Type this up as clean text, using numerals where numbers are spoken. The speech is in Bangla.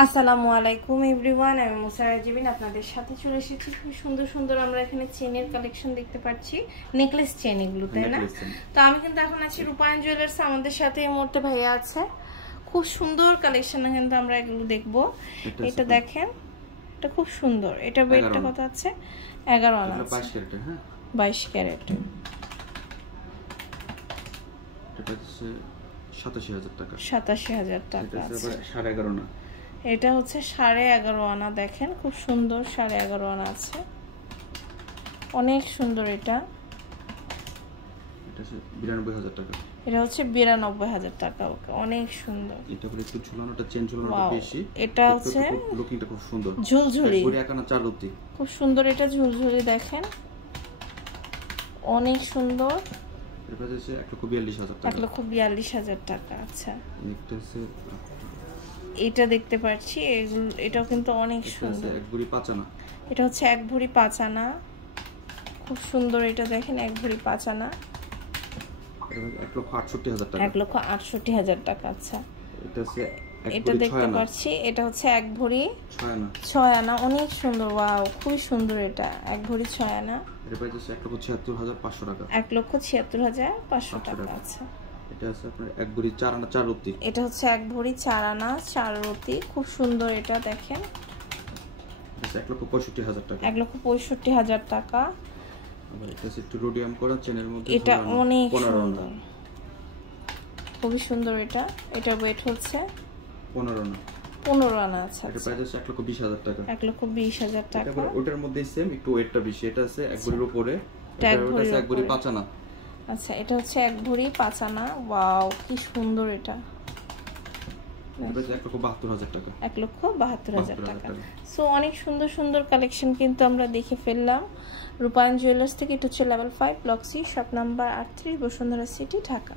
আসসালামু আলাইকুম এভরিওয়ান, আমি মুসারা জিবিন আপনাদের সাথে চলে এসেছি। খুব সুন্দর সুন্দর আমরা এখানে চেনের কালেকশন দেখতে পাচ্ছি, নেকলেস চেন এগুলো, তাই না? তো আমি কিন্তু এখন আছি রূপায়ণ জুয়েলার্স, আমাদের সাথে এই মুহূর্তে ভাইয়া আছে। খুব সুন্দর কালেকশন কিন্তু আমরা এগুলো দেখবো। এটা দেখেন, এটা খুব সুন্দর। এটা ওয়েটটা কত আছে? 11 আনা, 22 ক্যারেট। এটা হচ্ছে ৮৭,০০০ টাকা। ৮৭,০০০ টাকা। এটা 11.5 আনা। এটা হচ্ছে 11.5 আনা। দেখেন খুব সুন্দর, 11.5 আনা আছে, অনেক সুন্দর। এটা হচ্ছে ৯২,০০০ টাকা। এটা হচ্ছে ৯২,০০০ টাকা। ওকে, অনেক সুন্দর। এটা বলে একটু ঝুলানোটা, চেন ঝুলানোটা বেশি। এটা হচ্ছে লুকিংটা খুব সুন্দর, ঝুলঝুলি, পুরো একানা চার রতি, খুব সুন্দর। এটা ঝুলঝুলি দেখেন, অনেক সুন্দর। এটা হচ্ছে ১,৪২,০০০ টাকা। ১,৪২,০০০ টাকা। আচ্ছা, এটা হচ্ছে, এটা দেখতে পাচ্ছি, এটাও কিন্তু অনেক সুন্দর। এক ভরি ৫ আনা। এটা হচ্ছে ১ ভরি ৫ আনা, খুব সুন্দর। এটা দেখেন ১ ভরি ৫ আনা, ১,৬৮,০০০ টাকা। ১,৬৮,০০০ টাকা। আচ্ছা, এটা দেখতে পাচ্ছি, এটা হচ্ছে ১ ভরি ৬ আনা, অনেক সুন্দর। ওয়াও, খুবই সুন্দর। এটা ১ ভরি ৬ আনা। এটা প্রাইস ১,৭৬,৫০০ টাকা। ১,৭৬,৫০০ টাকা। আচ্ছা, এটা আছে আপনার ১ ভরি ৪ আনা ৪ রতি। এটা হচ্ছে ১ ভরি ৪ আনা ৪ রতি, খুব সুন্দর। এটা দেখেন, এটা ১,৬৫,০০০ টাকা। ১,৬৫,০০০ টাকা। আবার এটা হচ্ছে একটু রোডিয়াম করা চেনের মধ্যে, এটা অনেক সুন্দর, খুবই সুন্দর। এটা ওয়েট হচ্ছে ১৫ আনা। ১৫ আনা। আচ্ছা, এটা প্রাইস আছে ১,২০,০০০ টাকা। ১,২০,০০০ টাকা। এটা ওটার মধ্যে সেম, একটু ওয়েটটা বেশি। এটা আছে ১ ভরির উপরে, এটা হচ্ছে ১ ভরি ৫ আনা। আচ্ছা, এটা হচ্ছে ১ ভরি ৫ আনা। ওয়াও, কি সুন্দর। এটা ১,৭২,০০০ টাকা। ১,৭২,০০০ টাকা। সো অনেক সুন্দর সুন্দর কালেকশন কিন্তু আমরা দেখে ফেললাম রূপায়ণ জুয়েলার্স থেকে। এটা হচ্ছে level 5 block C, shop number ৩৮, Bashundhara city, Dhaka.